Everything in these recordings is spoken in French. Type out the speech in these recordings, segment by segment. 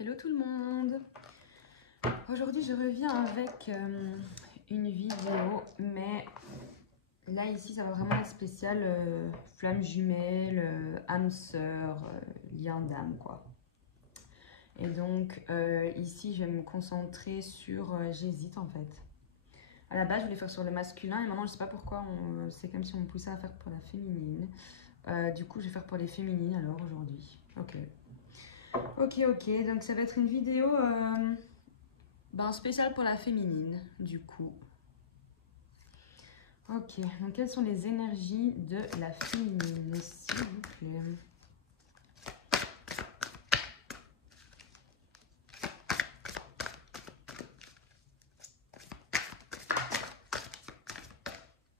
Hello tout le monde. Aujourd'hui je reviens avec une vidéo, mais là ici ça va vraiment être spécial, flamme jumelle, âme sœur, lien d'âme quoi. Et donc ici je vais me concentrer sur, j'hésite en fait. À la base je voulais faire sur le masculin et maintenant je sais pas pourquoi, c'est comme si on me poussait à faire pour la féminine. Du coup je vais faire pour les féminines alors aujourd'hui. Ok, donc ça va être une vidéo spéciale pour la féminine, du coup. Ok, donc quelles sont les énergies de la féminine, s'il vous plaît?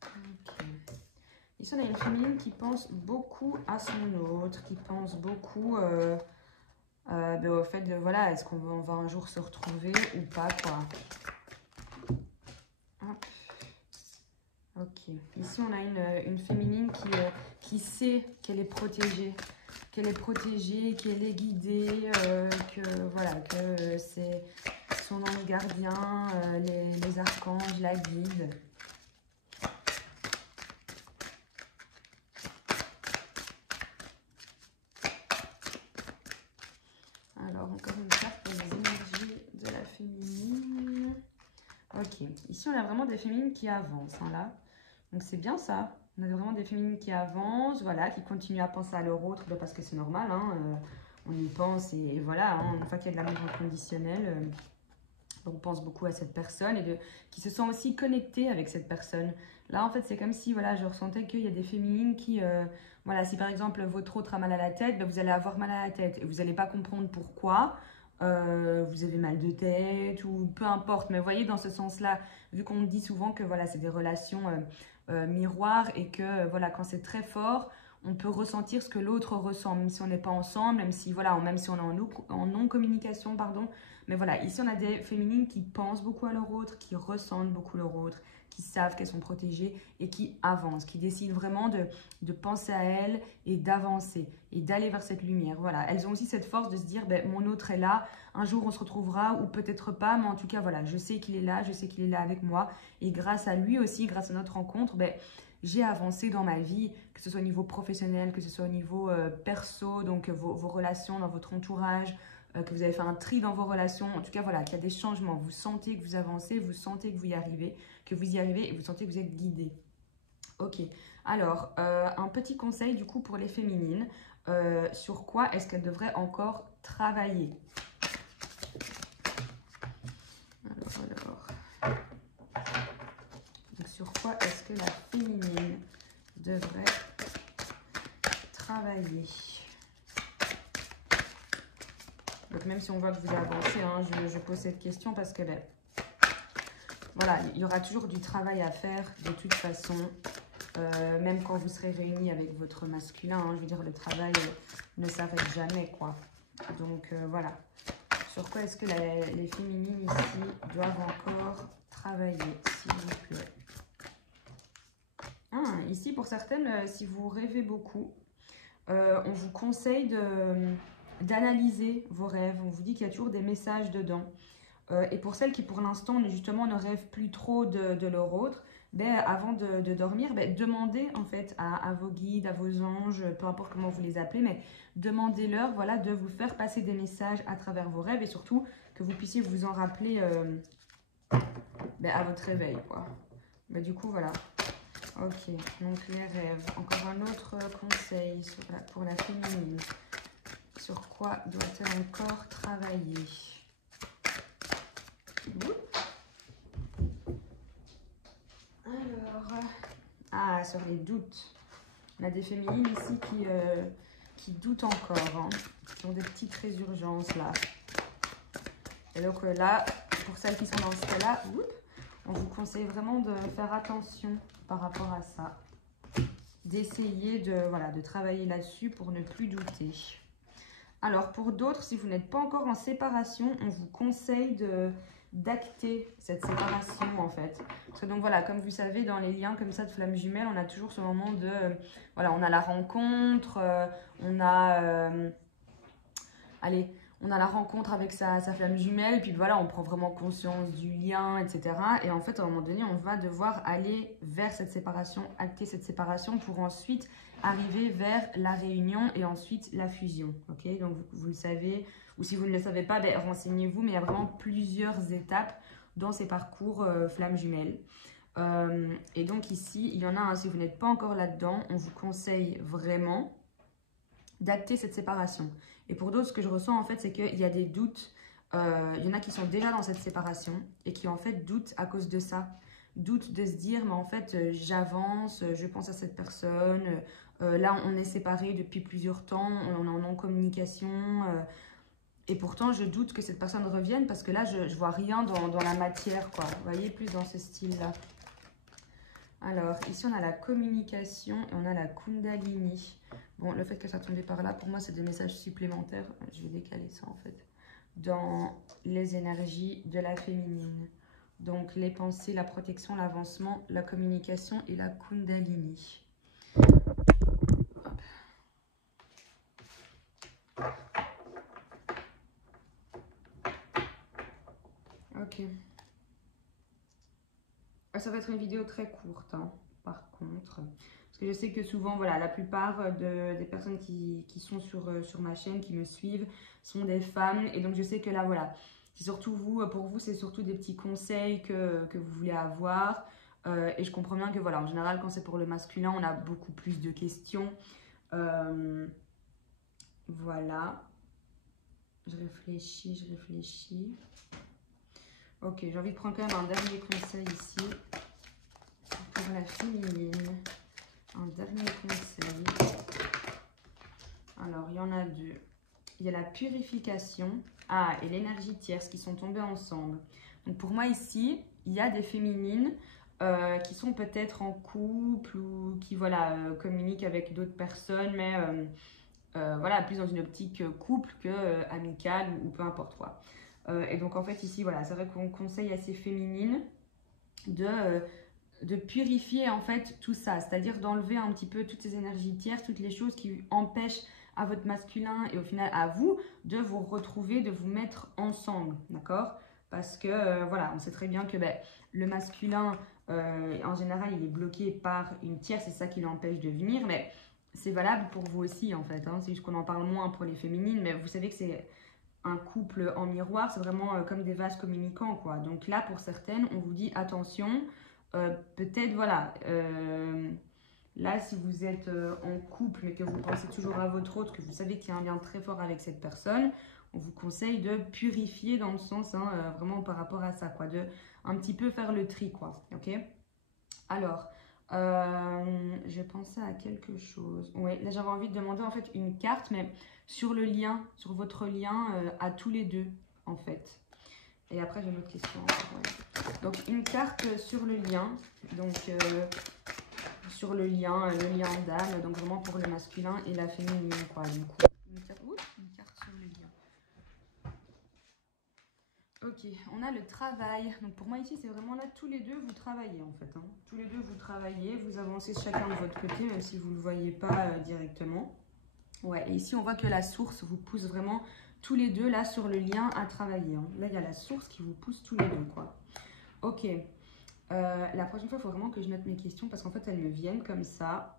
Ok. Ici, on a une féminine qui pense beaucoup à son autre, qui pense beaucoup au fait de, voilà, est-ce qu'on va un jour se retrouver ou pas, quoi. Hop. Ok, ici on a une féminine qui sait qu'elle est protégée, qu'elle est guidée, que voilà, que c'est son ange gardien, les archanges la guident. Alors encore une carte pour les énergies de la féminine. Ok, ici on a vraiment des féminines qui avancent, hein, là. Donc c'est bien ça. On a vraiment des féminines qui avancent, voilà, qui continuent à penser à leur autre, parce que c'est normal, hein, on y pense et voilà, hein, une fois qu'il y a de l'amour inconditionnel, on pense beaucoup à cette personne et qui se sent aussi connectée avec cette personne. Là en fait c'est comme si, voilà, je ressentais qu'il y a des féminines qui, voilà, si par exemple votre autre a mal à la tête, ben, vous allez avoir mal à la tête et vous n'allez pas comprendre pourquoi. Vous avez mal de tête ou peu importe, mais vous voyez dans ce sens-là, vu qu'on dit souvent que voilà, c'est des relations miroirs et que voilà, quand c'est très fort, on peut ressentir ce que l'autre ressent, même si on n'est pas ensemble, même si, voilà, même si on est en non-communication, pardon. Mais voilà, ici on a des féminines qui pensent beaucoup à leur autre, qui ressentent beaucoup leur autre, qui savent qu'elles sont protégées et qui avancent, qui décident vraiment de penser à elles et d'avancer et d'aller vers cette lumière. Voilà, elles ont aussi cette force de se dire, ben, mon autre est là, un jour on se retrouvera ou peut-être pas, mais en tout cas, voilà, je sais qu'il est là, je sais qu'il est là avec moi. Et grâce à lui aussi, grâce à notre rencontre, ben, j'ai avancé dans ma vie, que ce soit au niveau professionnel, que ce soit au niveau perso, donc vos relations dans votre entourage, que vous avez fait un tri dans vos relations, en tout cas voilà, qu'il y a des changements, vous sentez que vous avancez, vous sentez que vous y arrivez, et vous sentez que vous êtes guidé. Ok, alors un petit conseil du coup pour les féminines, sur quoi est-ce qu'elles devraient encore travailler? Alors. Donc sur quoi est-ce que la féminine devrait travailler? Donc même si on voit que vous avancez, hein, je pose cette question parce que ben, voilà, il y aura toujours du travail à faire de toute façon, même quand vous serez réunis avec votre masculin, hein, je veux dire, le travail ne s'arrête jamais, quoi. Donc voilà, sur quoi est-ce que les féminines ici doivent encore travailler, s'il vous plaît? Ici, pour certaines, si vous rêvez beaucoup, on vous conseille d'analyser vos rêves. On vous dit qu'il y a toujours des messages dedans. Et pour celles qui, pour l'instant, justement, ne rêvent plus trop de leur autre, ben, avant de dormir, ben, demandez en fait à vos guides, à vos anges, peu importe comment vous les appelez, mais demandez-leur, voilà, de vous faire passer des messages à travers vos rêves et surtout que vous puissiez vous en rappeler ben, à votre réveil, quoi. Ben, du coup, voilà. Ok, donc les rêves. Encore un autre conseil pour la féminine. Sur quoi doit-elle encore travailler? Alors, sur les doutes. On a des féminines ici qui doutent encore, hein, qui ont des petites résurgences là. Et donc là, pour celles qui sont dans ce cas-là, on vous conseille vraiment de faire attention par rapport à ça. D'essayer de travailler là-dessus pour ne plus douter. Alors, pour d'autres, si vous n'êtes pas encore en séparation, on vous conseille d'acter cette séparation, en fait. Parce que donc, voilà, comme vous savez, dans les liens comme ça de flammes jumelles, on a toujours ce moment de... voilà, on a la rencontre, on a... allez, on a la rencontre avec sa flamme jumelle, puis voilà, on prend vraiment conscience du lien, etc. Et en fait, à un moment donné, on va devoir aller vers cette séparation, acter cette séparation pour ensuite arriver vers la réunion et ensuite la fusion. Ok, donc vous le savez, ou si vous ne le savez pas, ben, renseignez-vous, mais il y a vraiment plusieurs étapes dans ces parcours flamme jumelle. Et donc ici, il y en a un, si vous n'êtes pas encore là-dedans, on vous conseille vraiment d'acter cette séparation. Et pour d'autres, ce que je ressens en fait, c'est qu'il y a des doutes. Il y en a qui sont déjà dans cette séparation et qui en fait doutent à cause de ça. Doutent de se dire, mais en fait, j'avance, je pense à cette personne. Là, on est séparés depuis plusieurs temps, on est en non-communication. Et pourtant, je doute que cette personne revienne parce que là, je vois rien dans la matière, quoi. Vous voyez, plus dans ce style-là. Alors, ici, on a la communication et on a la Kundalini. Bon, le fait que ça tombait par là, pour moi, c'est des messages supplémentaires. Je vais décaler ça, en fait. Dans les énergies de la féminine. Donc, les pensées, la protection, l'avancement, la communication et la Kundalini. Hop. Ok. Ça va être une vidéo très courte, hein, par contre. Parce que je sais que souvent, voilà, la plupart des personnes qui sont sur ma chaîne, qui me suivent, sont des femmes. Et donc, je sais que là, voilà, c'est surtout vous, pour vous, c'est surtout des petits conseils que vous voulez avoir. Et je comprends bien que, voilà, en général, quand c'est pour le masculin, on a beaucoup plus de questions. Voilà. Je réfléchis. Ok, j'ai envie de prendre quand même un dernier conseil ici. Pour la féminine. Un dernier conseil. Alors, il y en a deux. Il y a la purification. Ah, et l'énergie tierce qui sont tombées ensemble. Donc, pour moi, ici, il y a des féminines qui sont peut-être en couple ou qui, voilà, communiquent avec d'autres personnes, mais voilà, plus dans une optique couple que amicale ou peu importe quoi. Et donc, en fait, ici, voilà, c'est vrai qu'on conseille à ces féminines de purifier en fait tout ça, c'est-à-dire d'enlever un petit peu toutes ces énergies tierces, toutes les choses qui empêchent à votre masculin et au final à vous de vous retrouver, de vous mettre ensemble, d'accord? Parce que voilà, on sait très bien que le masculin en général il est bloqué par une tierce, c'est ça qui l'empêche de venir, mais c'est valable pour vous aussi en fait, hein. C'est juste qu'on en parle moins pour les féminines, mais vous savez que c'est un couple en miroir, c'est vraiment comme des vases communicants quoi. Donc là pour certaines on vous dit attention. Peut-être, voilà, là, si vous êtes en couple, mais que vous pensez toujours à votre autre, que vous savez qu'il y a un lien très fort avec cette personne, on vous conseille de purifier dans le sens, hein, vraiment par rapport à ça, quoi, de un petit peu faire le tri, quoi, ok? Alors, je pensais à quelque chose. Oui, là, j'avais envie de demander, en fait, une carte, mais sur le lien, sur votre lien à tous les deux, en fait. Et après, j'ai une autre question. Donc, une carte sur le lien. Donc, sur le lien d'âme. Donc, vraiment pour le masculin et la féminine, quoi. Du coup, une carte sur le lien. Ok, on a le travail. Donc, pour moi, ici, c'est vraiment là, tous les deux, vous travaillez, en fait. Hein. Tous les deux, vous travaillez. Vous avancez chacun de votre côté, même si vous ne le voyez pas directement. Ouais, et ici, on voit que la source vous pousse vraiment tous les deux, là, sur le lien à travailler. Hein. Là, il y a la source qui vous pousse tous les deux, quoi. Ok. La prochaine fois, il faut vraiment que je note mes questions parce qu'en fait, elles me viennent comme ça.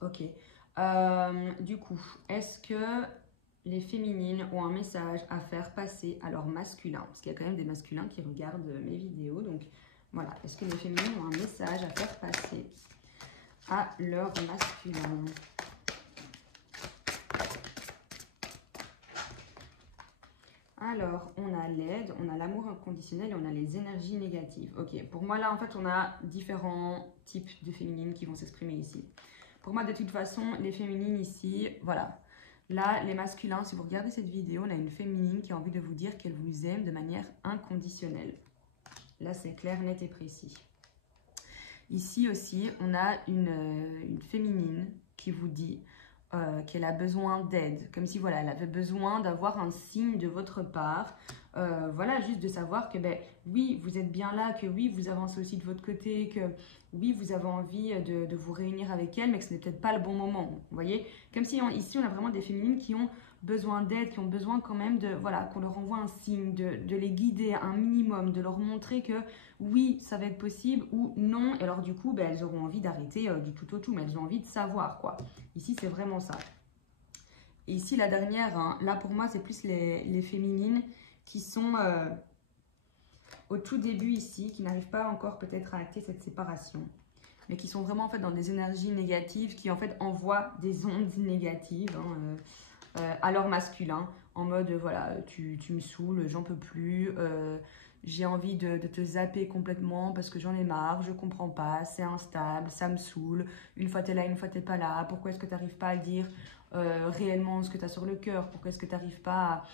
Ok. Du coup, est-ce que les féminines ont un message à faire passer à leur masculin? Parce qu'il y a quand même des masculins qui regardent mes vidéos. Donc, voilà. Est-ce que les féminines ont un message à faire passer à leur masculin? Alors, on a l'aide, on a l'amour inconditionnel et on a les énergies négatives. Ok, pour moi là, en fait, on a différents types de féminines qui vont s'exprimer ici. Pour moi, de toute façon, les féminines ici, voilà. Là, les masculins, si vous regardez cette vidéo, on a une féminine qui a envie de vous dire qu'elle vous aime de manière inconditionnelle. Là, c'est clair, net et précis. Ici aussi, on a une féminine qui vous dit qu'elle a besoin d'aide, comme si voilà, elle avait besoin d'avoir un signe de votre part, voilà, juste de savoir que oui, vous êtes bien là, que oui, vous avancez aussi de votre côté, que oui, vous avez envie de vous réunir avec elle, mais que ce n'est peut-être pas le bon moment, vous voyez, comme si ici on a vraiment des féminines qui ont besoin d'aide, qui ont besoin quand même de, voilà, qu'on leur envoie un signe, de les guider un minimum, de leur montrer que oui, ça va être possible ou non. Et alors du coup, ben, elles auront envie d'arrêter du tout au tout, mais elles ont envie de savoir quoi. Ici, c'est vraiment ça. Et ici, la dernière, hein, là pour moi, c'est plus les féminines qui sont au tout début ici, qui n'arrivent pas encore peut-être à acter cette séparation, mais qui sont vraiment en fait dans des énergies négatives, qui en fait envoient des ondes négatives à leur masculin, en mode voilà, tu me saoules, j'en peux plus, j'ai envie de te zapper complètement parce que j'en ai marre, je comprends pas, c'est instable, ça me saoule, une fois t'es là, une fois t'es pas là, pourquoi est-ce que t'arrives pas à dire réellement ce que t'as sur le cœur, pourquoi est-ce que t'arrives pas à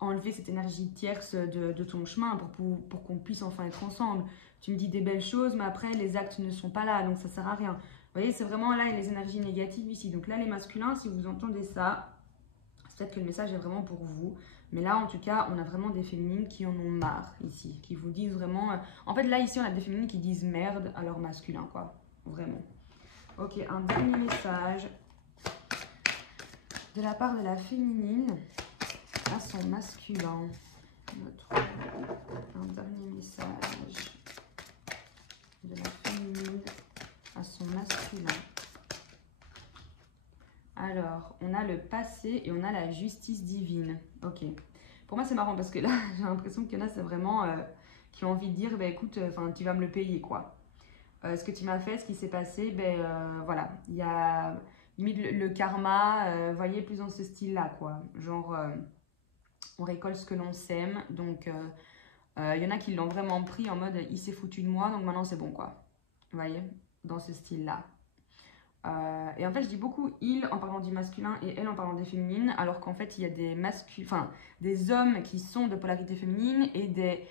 enlever cette énergie tierce de ton chemin pour qu'on puisse enfin être ensemble. Tu me dis des belles choses, mais après, les actes ne sont pas là, donc ça sert à rien. Vous voyez, c'est vraiment là les énergies négatives ici. Donc là, les masculins, si vous entendez ça, c'est peut-être que le message est vraiment pour vous. Mais là, en tout cas, on a vraiment des féminines qui en ont marre ici, qui vous disent vraiment... En fait, là, ici, on a des féminines qui disent merde à leur masculin, quoi. Vraiment. Ok, un dernier message de la part de la féminine à son masculin. Un dernier message de la féminine à son masculin. Alors, on a le passé et on a la justice divine. Ok. Pour moi, c'est marrant parce que là, j'ai l'impression qu'il y en a, c'est vraiment qui ont envie de dire, bah, écoute, tu vas me le payer, quoi. Ce que tu m'as fait, ce qui s'est passé, voilà. Il y a limite le karma, voyez, plus dans ce style-là, quoi. Genre, on récolte ce que l'on sème. Donc, il y en a qui l'ont vraiment pris en mode, il s'est foutu de moi, donc maintenant c'est bon, quoi. Vous voyez, dans ce style-là. Et en fait, je dis beaucoup il en parlant du masculin et elle en parlant des féminines, alors qu'en fait, il y a des hommes qui sont de polarité féminine et des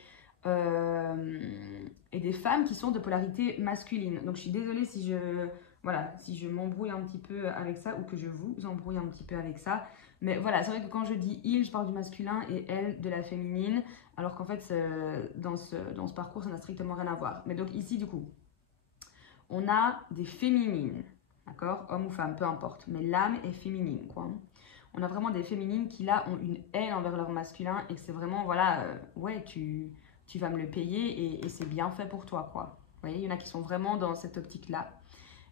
femmes qui sont de polarité masculine. Donc, je suis désolée si je m'embrouille un petit peu avec ça ou que je vous embrouille un petit peu avec ça. Mais voilà, c'est vrai que quand je dis il, je parle du masculin et elle de la féminine, alors qu'en fait, dans ce parcours, ça n'a strictement rien à voir. Mais donc ici, du coup, on a des féminines. D'accord? Homme ou femme, peu importe. Mais l'âme est féminine, quoi. On a vraiment des féminines qui, là, ont une haine envers leur masculin et que c'est vraiment, voilà, ouais, tu vas me le payer et c'est bien fait pour toi, quoi. Vous voyez, il y en a qui sont vraiment dans cette optique-là.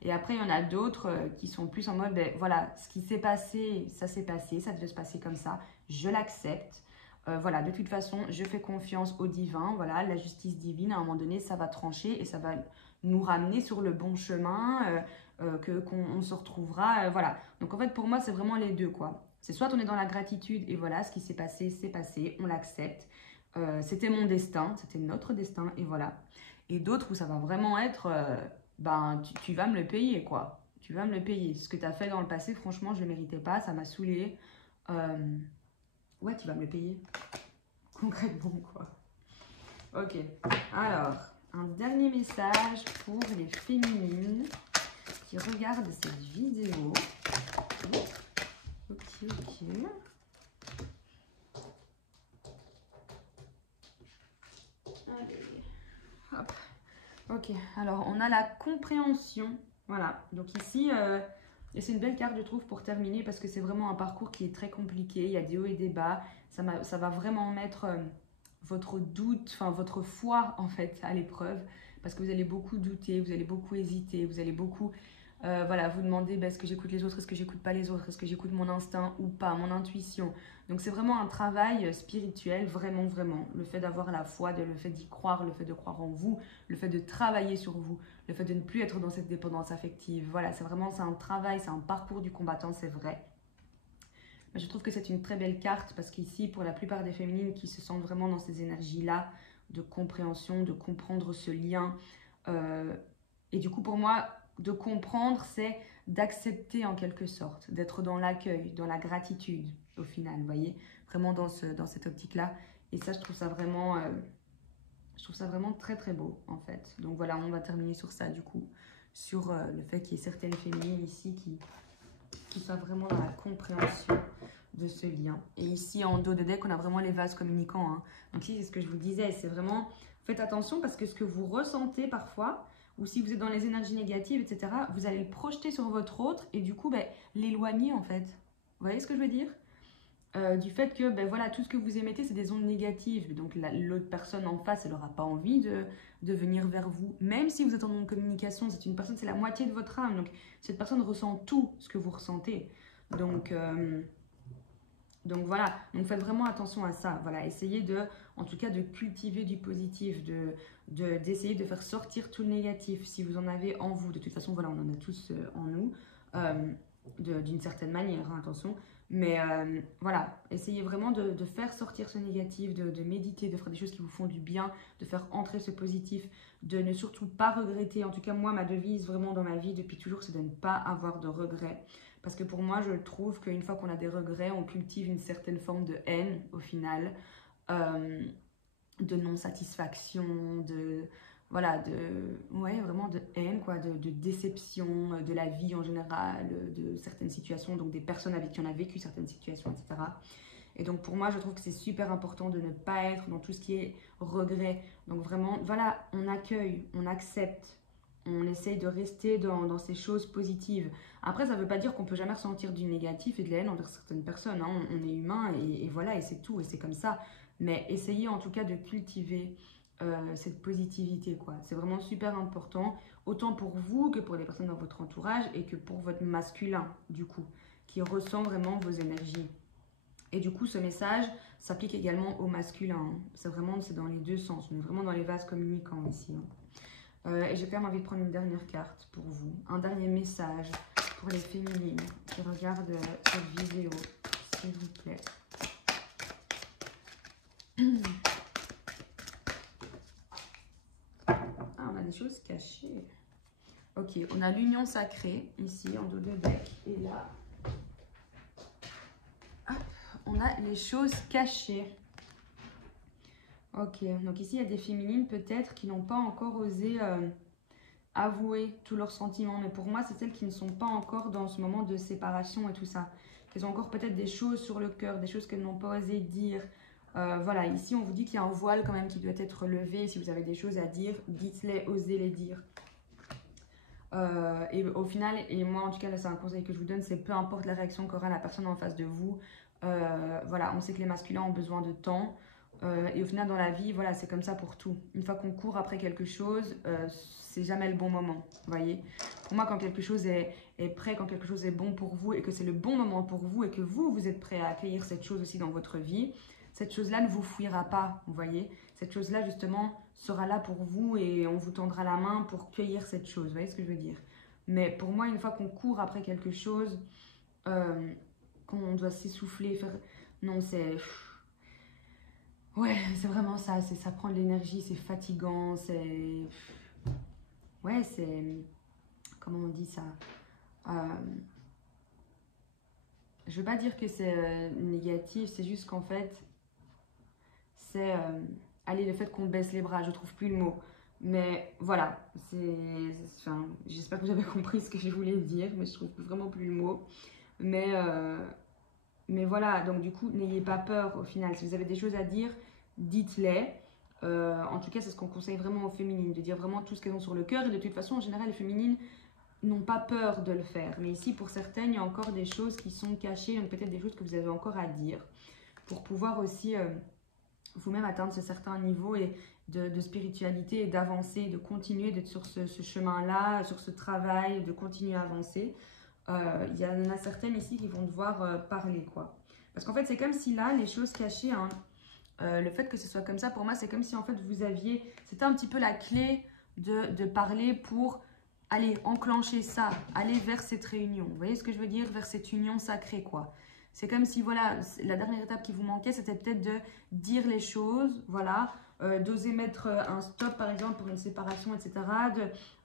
Et après, il y en a d'autres qui sont plus en mode, ben voilà, ce qui s'est passé, ça devait se passer comme ça, je l'accepte. Voilà, de toute façon, je fais confiance au divin, voilà, la justice divine, à un moment donné, ça va trancher et ça va nous ramener sur le bon chemin, qu'on se retrouvera, voilà. Donc en fait, pour moi, c'est vraiment les deux, quoi. C'est soit on est dans la gratitude et voilà, ce qui s'est passé, c'est passé, on l'accepte. C'était mon destin, c'était notre destin et voilà. Et d'autres où ça va vraiment être, tu vas me le payer, quoi. Tu vas me le payer. Ce que tu as fait dans le passé, franchement, je ne le méritais pas, ça m'a saoulée. Ouais, tu vas me le payer. Concrètement, quoi. Ok, alors, un dernier message pour les féminines qui regardent cette vidéo. Ok. Allez, hop. Ok, alors on a la compréhension. Voilà, donc ici, et c'est une belle carte, je trouve, pour terminer, parce que c'est vraiment un parcours qui est très compliqué. Il y a des hauts et des bas. Ça va vraiment mettre votre doute, enfin votre foi, en fait, à l'épreuve, parce que vous allez beaucoup douter, vous allez beaucoup hésiter, vous allez beaucoup vous demander est-ce que j'écoute les autres, est-ce que j'écoute pas les autres, est-ce que j'écoute mon instinct ou pas, mon intuition. Donc c'est vraiment un travail spirituel, vraiment, vraiment. Le fait d'avoir la foi, le fait d'y croire, le fait de croire en vous, le fait de travailler sur vous, le fait de ne plus être dans cette dépendance affective. Voilà, c'est un travail, c'est un parcours du combattant, c'est vrai. Mais je trouve que c'est une très belle carte parce qu'ici, pour la plupart des féminines qui se sentent vraiment dans ces énergies-là, de compréhension, de comprendre ce lien. Et du coup, pour moi, de comprendre, c'est d'accepter en quelque sorte, d'être dans l'accueil, dans la gratitude au final, vous voyez, vraiment dans cette optique-là. Et ça, je trouve ça vraiment très très beau en fait. Donc voilà, on va terminer sur ça du coup, sur le fait qu'il y ait certaines féminines ici qui soient vraiment dans la compréhension de ce lien. Et ici en dos de deck, on a vraiment les vases communicants. Hein. Donc ici, c'est ce que je vous disais, c'est vraiment, faites attention parce que ce que vous ressentez parfois, ou si vous êtes dans les énergies négatives, etc., vous allez le projeter sur votre autre et du coup, l'éloigner en fait. Vous voyez ce que je veux dire ? du fait que ben voilà, tout ce que vous émettez, c'est des ondes négatives. Donc l'autre personne en face, elle n'aura pas envie de venir vers vous. Même si vous êtes en communication, c'est une personne, c'est la moitié de votre âme. Donc cette personne ressent tout ce que vous ressentez. Donc voilà, donc faites vraiment attention à ça. Voilà, essayez en tout cas de cultiver du positif, d'essayer de faire sortir tout le négatif si vous en avez en vous. De toute façon, voilà, on en a tous en nous, d'une certaine manière, hein, attention. Mais voilà, essayez vraiment de faire sortir ce négatif, de méditer, de faire des choses qui vous font du bien, de faire entrer ce positif, de ne surtout pas regretter. En tout cas, moi, ma devise vraiment dans ma vie depuis toujours, c'est de ne pas avoir de regrets. Parce que pour moi, je trouve qu'une fois qu'on a des regrets, on cultive une certaine forme de haine au final, de non-satisfaction, voilà, ouais, vraiment de haine, quoi, de déception de la vie en général, de certaines situations, donc des personnes avec qui on a vécu certaines situations, etc. Et donc pour moi, je trouve que c'est super important de ne pas être dans tout ce qui est regret. Donc vraiment, voilà, on accueille, on accepte, on essaye de rester dans ces choses positives. Après, ça ne veut pas dire qu'on ne peut jamais ressentir du négatif et de la haine envers certaines personnes. Hein. On est humain et voilà, et c'est tout, et c'est comme ça. Mais essayez en tout cas de cultiver cette positivité, quoi. C'est vraiment super important, autant pour vous que pour les personnes dans votre entourage et que pour votre masculin, du coup, qui ressent vraiment vos énergies. Et du coup, ce message s'applique également au masculin. Hein. C'est dans les deux sens. On est vraiment dans les vases communicants ici. Hein. Et j'ai quand même envie de prendre une dernière carte pour vous. Un dernier message pour les féminines qui regardent cette vidéo, s'il vous plaît. Ah, on a des choses cachées. Ok, on a l'union sacrée ici en dos de deck. Et là, hop, on a les choses cachées. Ok, donc ici il y a des féminines peut-être qui n'ont pas encore osé avouer tous leurs sentiments. Mais pour moi, c'est celles qui ne sont pas encore dans ce moment de séparation et tout ça. Elles ont encore peut-être des choses sur le cœur, des choses qu'elles n'ont pas osé dire. Voilà, ici on vous dit qu'il y a un voile quand même qui doit être levé. Si vous avez des choses à dire, dites-les, osez les dire. Et au final, et moi en tout cas là c'est un conseil que je vous donne, c'est peu importe la réaction qu'aura la personne en face de vous. Voilà, on sait que les masculins ont besoin de temps. Et au final dans la vie, voilà, c'est comme ça pour tout. Une fois qu'on court après quelque chose, c'est jamais le bon moment, vous voyez. Pour moi, quand quelque chose est prêt, quand quelque chose est bon pour vous et que c'est le bon moment pour vous et que vous êtes prêt à accueillir cette chose aussi dans votre vie, cette chose-là ne vous fuira pas, vous voyez. Cette chose-là, justement, sera là pour vous et on vous tendra la main pour cueillir cette chose, vous voyez ce que je veux dire. Mais pour moi, une fois qu'on court après quelque chose, qu'on doit s'essouffler, faire... Non, c'est... Ouais, c'est vraiment ça, ça prend de l'énergie, c'est fatigant, c'est... Ouais, c'est... Comment on dit ça Je veux pas dire que c'est négatif, c'est juste qu'en fait, c'est... allez, le fait qu'on baisse les bras, je trouve plus le mot. Mais voilà, enfin, j'espère que vous avez compris ce que je voulais dire, mais je trouve vraiment plus le mot. Mais voilà, donc du coup, n'ayez pas peur au final. Si vous avez des choses à dire, dites-les. En tout cas, c'est ce qu'on conseille vraiment aux féminines, de dire vraiment tout ce qu'elles ont sur le cœur. Et de toute façon, en général, les féminines n'ont pas peur de le faire. Mais ici, pour certaines, il y a encore des choses qui sont cachées, donc peut-être des choses que vous avez encore à dire, pour pouvoir aussi vous-même atteindre ce certain niveau et de spiritualité et d'avancer, de continuer d'être sur ce chemin-là, sur ce travail, de continuer à avancer. Il y en a certaines ici qui vont devoir parler, quoi. Parce qu'en fait, c'est comme si là, les choses cachées, hein, le fait que ce soit comme ça, pour moi, c'est comme si en fait vous aviez... C'était un petit peu la clé de parler pour aller enclencher ça, aller vers cette réunion. Vous voyez ce que je veux dire? Vers cette union sacrée, quoi. C'est comme si, voilà, la dernière étape qui vous manquait, c'était peut-être de dire les choses, voilà, d'oser mettre un stop, par exemple, pour une séparation, etc.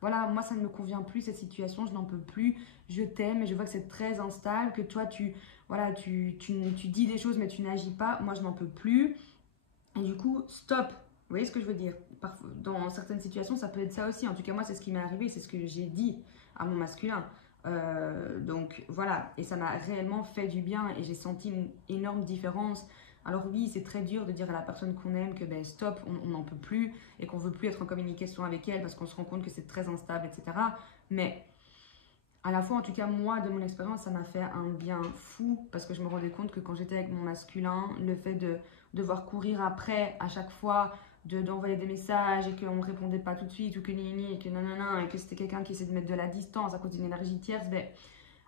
Voilà, moi, ça ne me convient plus, cette situation, je n'en peux plus, je t'aime, et je vois que c'est très instable, que toi, voilà, tu dis des choses, mais tu n'agis pas, moi, je n'en peux plus. Et du coup, stop. Vous voyez ce que je veux dire? Dans certaines situations, ça peut être ça aussi. En tout cas, moi, c'est ce qui m'est arrivé, c'est ce que j'ai dit à mon masculin. Donc voilà, et ça m'a réellement fait du bien et j'ai senti une énorme différence. Alors oui, c'est très dur de dire à la personne qu'on aime que ben stop, on n'en peut plus et qu'on veut plus être en communication avec elle parce qu'on se rend compte que c'est très instable, etc. Mais à la fois, en tout cas, moi, de mon expérience, ça m'a fait un bien fou parce que je me rendais compte que quand j'étais avec mon masculin, le fait de devoir courir après à chaque fois, d'envoyer des messages et qu'on ne me répondait pas tout de suite ou que ni et que nanana et que c'était quelqu'un qui essayait de mettre de la distance à cause d'une énergie tierce, ben,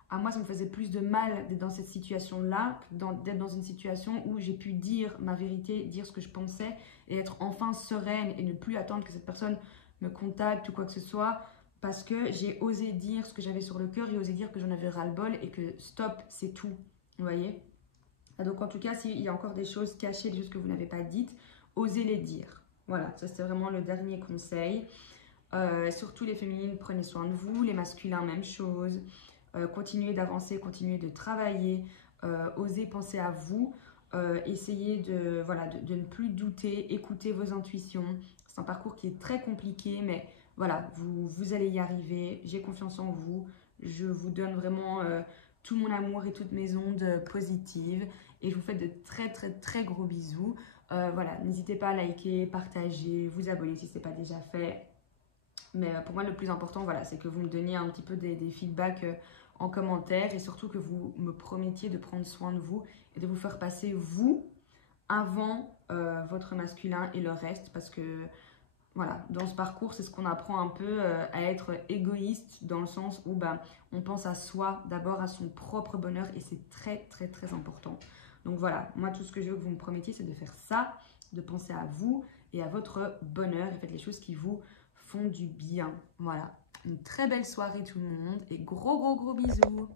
à moi, ça me faisait plus de mal d'être dans cette situation-là que d'être dans une situation où j'ai pu dire ma vérité, dire ce que je pensais et être enfin sereine et ne plus attendre que cette personne me contacte ou quoi que ce soit parce que j'ai osé dire ce que j'avais sur le cœur et osé dire que j'en avais ras-le-bol et que stop, c'est tout. Vous voyez? Donc en tout cas, s'il y a encore des choses cachées, des choses que vous n'avez pas dites, osez les dire. Voilà, ça c'était vraiment le dernier conseil. Surtout les féminines, prenez soin de vous, les masculins, même chose. Continuez d'avancer, continuez de travailler, osez penser à vous, essayez de ne plus douter, écoutez vos intuitions. C'est un parcours qui est très compliqué, mais voilà, vous allez y arriver, j'ai confiance en vous, je vous donne vraiment tout mon amour et toutes mes ondes positives et je vous fais de très très très gros bisous. Voilà, n'hésitez pas à liker, partager, vous abonner si ce n'est pas déjà fait. Mais pour moi, le plus important, voilà, c'est que vous me donniez un petit peu des feedbacks en commentaire et surtout que vous me promettiez de prendre soin de vous et de vous faire passer vous avant votre masculin et le reste parce que voilà, dans ce parcours, c'est ce qu'on apprend un peu à être égoïste dans le sens où bah, on pense à soi, d'abord à son propre bonheur et c'est très très très important. Donc voilà, moi tout ce que je veux que vous me promettiez, c'est de faire ça, de penser à vous et à votre bonheur et faites les choses qui vous font du bien. Voilà, une très belle soirée tout le monde et gros bisous.